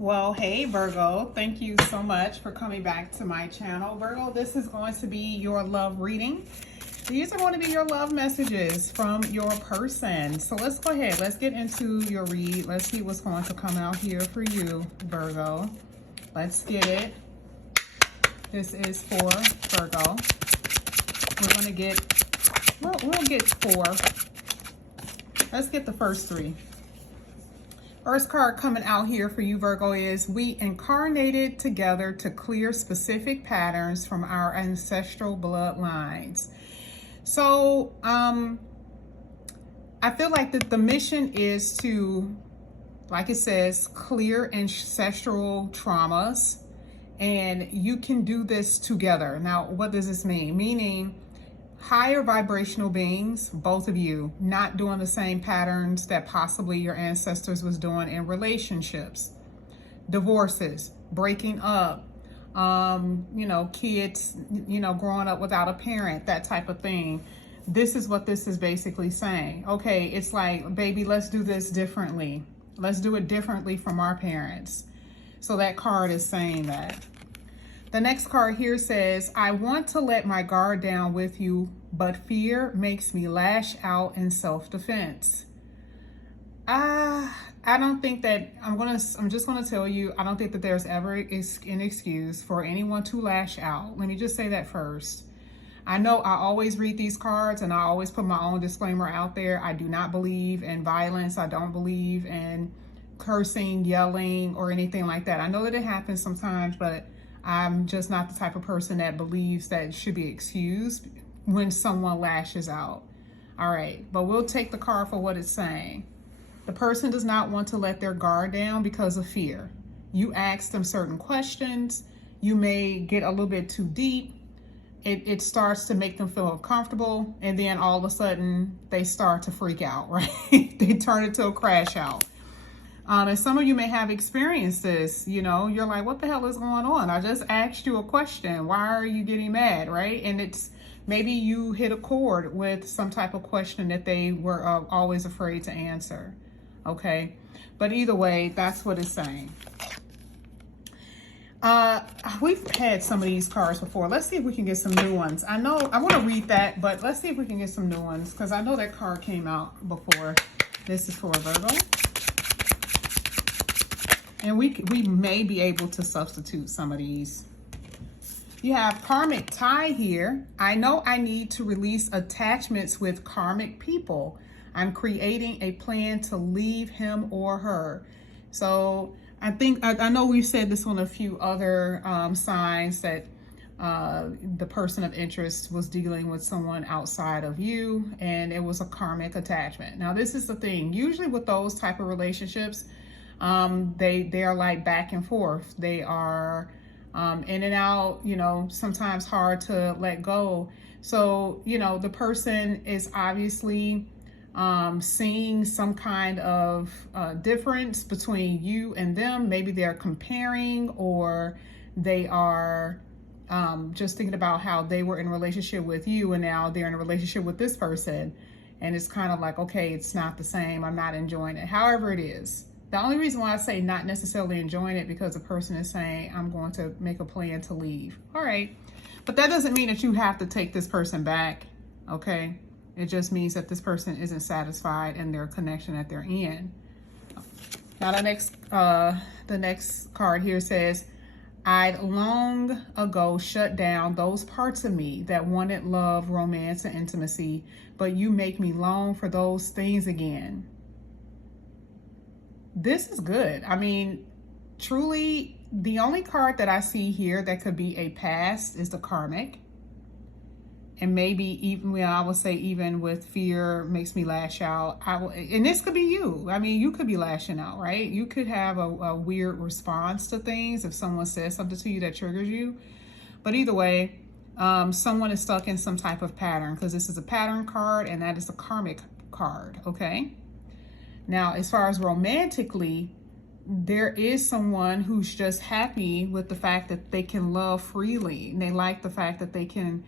Well, hey Virgo, thank you so much for coming back to my channel. Virgo, this is going to be your love reading. These are going to be your love messages from your person. So let's go ahead. Let's get into your read. Let's see what's going to come out here for you, Virgo. Let's get it. This is for Virgo. We're going to get, we'll get four. Let's get the first three. First card coming out here for you, Virgo, is we incarnated together to clear specific patterns from our ancestral bloodlines. So I feel like the mission is to, like it says, clear ancestral traumas, and you can do this together. Now, what does this mean? Meaning higher vibrational beings, both of you, not doing the same patterns that possibly your ancestors was doing in relationships, divorces, breaking up, kids, growing up without a parent, that type of thing. This is what this is basically saying. Okay, it's like, baby, let's do this differently. Let's do it differently from our parents. So that card is saying that. The next card here says, I want to let my guard down with you, but fear makes me lash out in self-defense. I don't think that, I'm just gonna tell you, I don't think that there's ever an excuse for anyone to lash out. Let me just say that first. I know I always read these cards and I always put my own disclaimer out there. I do not believe in violence. I don't believe in cursing, yelling, or anything like that. I know that it happens sometimes, but I'm just not the type of person that believes that it should be excused when someone lashes out. All right, but we'll take the card for what it's saying. The person does not want to let their guard down because of fear. You ask them certain questions. You may get a little bit too deep. It starts to make them feel uncomfortable, and then all of a sudden they start to freak out, right? They turn into a crash out. And some of you may have experienced this, you're like, what the hell is going on? I just asked you a question. Why are you getting mad, right? And it's maybe you hit a chord with some type of question that they were always afraid to answer, okay? But either way, that's what it's saying. We've had some of these cards before. Let's see if we can get some new ones. I know I want to read that, but let's see if we can get some new ones, because I know that card came out before. This is for Virgo. And we may be able to substitute some of these. You have karmic tie here. I know I need to release attachments with karmic people. I'm creating a plan to leave him or her. So I know we've said this on a few other signs that the person of interest was dealing with someone outside of you, and it was a karmic attachment. Now, this is the thing. Usually with those type of relationships, they are like back and forth. They are in and out, sometimes hard to let go. So, the person is obviously seeing some kind of difference between you and them. Maybe they're comparing, or they are just thinking about how they were in a relationship with you and now they're in a relationship with this person. And it's kind of like, okay, it's not the same. I'm not enjoying it. However it is. The only reason why I say not necessarily enjoying it, because the person is saying, I'm going to make a plan to leave. All right. But that doesn't mean that you have to take this person back. Okay. It just means that this person isn't satisfied in their connection that they're in. Now the next card here says, I'd long ago shut down those parts of me that wanted love, romance, and intimacy, but you make me long for those things again. This is good. I mean, truly, the only card that I see here that could be a past is the karmic. And maybe even, I would say even with fear makes me lash out. And this could be you. I mean, you could be lashing out, right? You could have a weird response to things if someone says something to you that triggers you. But either way, someone is stuck in some type of pattern, because this is a pattern card and that is a karmic card, okay? Now, as far as romantically, there is someone who's just happy with the fact that they can love freely. And they like the fact that they can,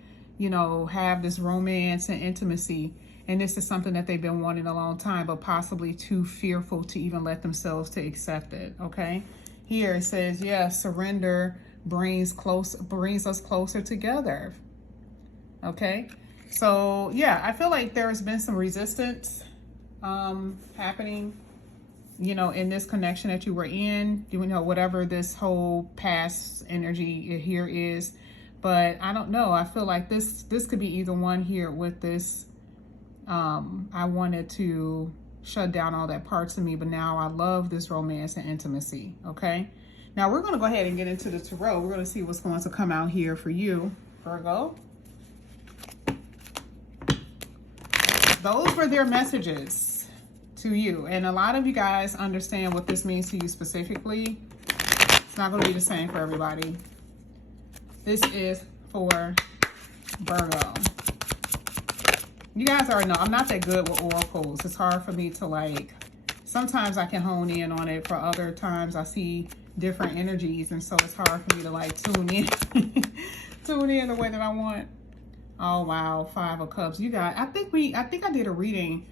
have this romance and intimacy. And this is something that they've been wanting a long time, but possibly too fearful to even let themselves to accept it, okay? Here it says, yes, surrender brings us closer together. Okay, so yeah, I feel like there has been some resistance happening, you know, in this connection that you were in, you know, whatever this whole past energy here is. But I don't know, I feel like this could be either one here with this. I wanted to shut down all that parts of me, but now I love this romance and intimacy. Okay, now we're going to go ahead and get into the tarot. We're going to see what's going to come out here for you, Virgo. Those were their messages to you, and a lot of you guys understand what this means to you specifically. It's not going to be the same for everybody. This is for Virgo. You guys already know I'm not that good with oracles. It's hard for me to, like, sometimes I can hone in on it. For other times I see different energies, and so it's hard for me to, like, tune in tune in the way that I want. Oh wow, 5 of Cups. You guys, I think I did a reading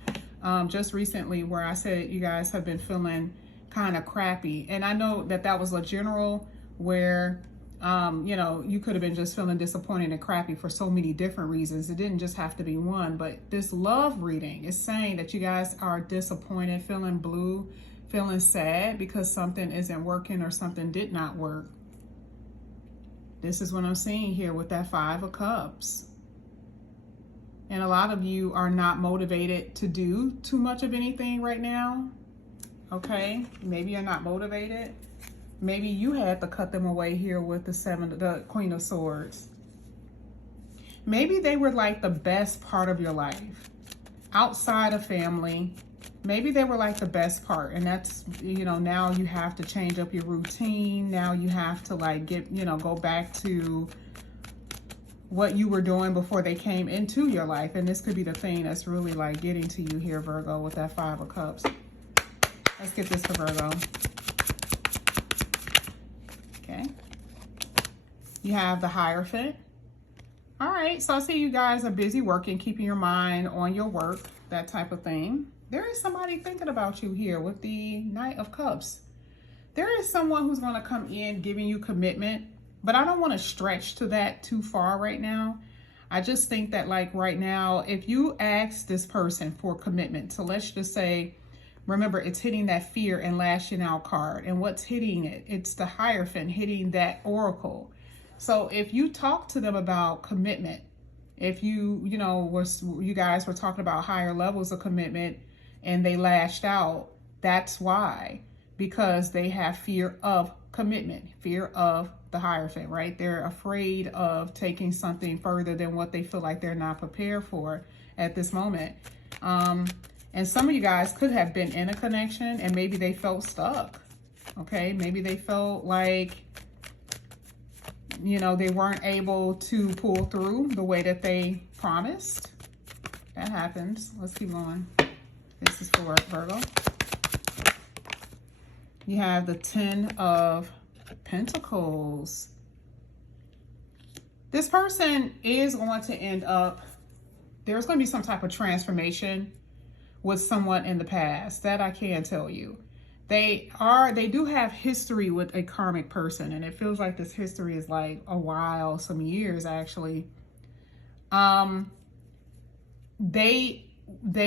just recently where I said you guys have been feeling kind of crappy, and I know that that was a general where you know, you could have been just feeling disappointed and crappy for so many different reasons. It didn't just have to be one, but this love reading is saying that you guys are disappointed, feeling blue, feeling sad because something isn't working or something did not work. This is what I'm seeing here with that 5 of Cups. And a lot of you are not motivated to do too much of anything right now. Okay, maybe you're not motivated. Maybe you had to cut them away here with the Queen of Swords. Maybe they were like the best part of your life. Outside of family, maybe they were like the best part. And that's, you know, now you have to change up your routine. Now you have to, like, get, you know, go back to what you were doing before they came into your life. And this could be the thing that's really, like, getting to you here, Virgo, with that 5 of Cups. Let's get this for Virgo. Okay. You have the Hierophant. All right, so I see you guys are busy working, keeping your mind on your work, that type of thing. There is somebody thinking about you here with the Knight of Cups. There is someone who's going to come in giving you commitment, but I don't want to stretch to that too far right now. I just think that, like, right now, if you ask this person for commitment, so let's just say, remember, it's hitting that fear and lashing out card. And what's hitting it? It's the Hierophant hitting that Oracle. So if you talk to them about commitment, if you guys were talking about higher levels of commitment and they lashed out, that's why. Because they have fear of commitment, fear of the Hierophant, right? They're afraid of taking something further than what they feel like they're not prepared for at this moment. And some of you guys could have been in a connection and maybe they felt stuck. Okay, maybe they felt like, you know, they weren't able to pull through the way that they promised. That happens. Let's keep going. This is for Virgo. You have the 10 of Pentacles. This person is going to end up, there's going to be some type of transformation with someone in the past. That I can tell you. They do have history with a karmic person, and it feels like this history is like a while, some years actually. They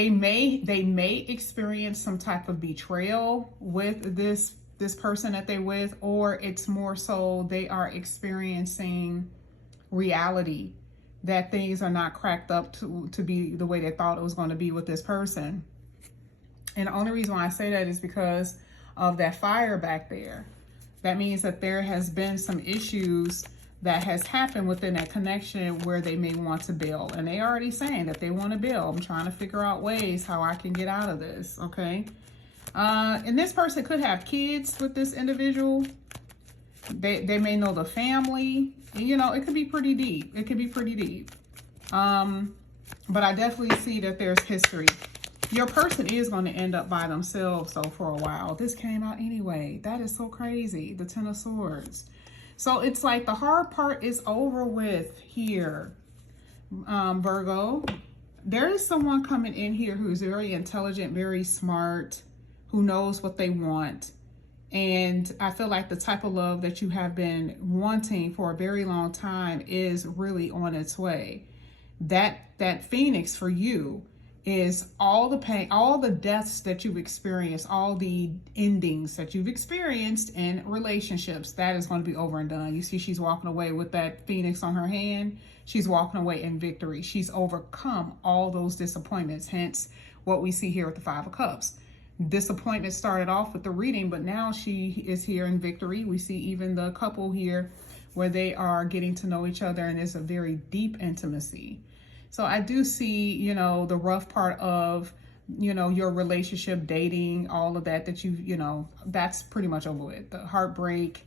may experience some type of betrayal with this person that they're with, or it's more so they are experiencing reality that things are not cracked up to be the way they thought it was going to be with this person. And the only reason why I say that is because of that fire back there. That means that there has been some issues that has happened within that connection where they may want to build. And they already saying that they want to build. I'm trying to figure out ways how I can get out of this, okay? And this person could have kids with this individual. They may know the family. You know, it could be pretty deep. It could be pretty deep. But I definitely see that there's history. Your person is going to end up by themselves, though, for a while. This came out anyway. That is so crazy. The 10 of Swords. So it's like the hard part is over with here, Virgo. There is someone coming in here who's very intelligent, very smart, who knows what they want. And I feel like the type of love that you have been wanting for a very long time is really on its way. That Phoenix for you is all the pain, all the deaths that you've experienced, all the endings that you've experienced in relationships. That is going to be over and done. You see, she's walking away with that Phoenix on her hand. She's walking away in victory. She's overcome all those disappointments. Hence what we see here with the Five of Cups. Disappointment started off with the reading, but now she is here in victory. We see even the couple here where they are getting to know each other, and it's a very deep intimacy. So I do see, you know, the rough part of, you know, your relationship, dating, all of that, that you know, that's pretty much over with. The heartbreak,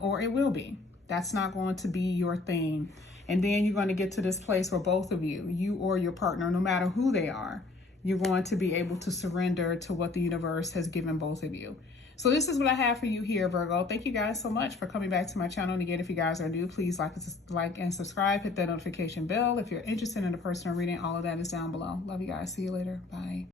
or it will be. That's not going to be your thing. And then you're going to get to this place where both of you or your partner, no matter who they are, you're going to be able to surrender to what the universe has given both of you. So this is what I have for you here, Virgo. Thank you guys so much for coming back to my channel. And again, if you guys are new, please like and subscribe. Hit that notification bell. If you're interested in a personal reading, all of that is down below. Love you guys. See you later. Bye.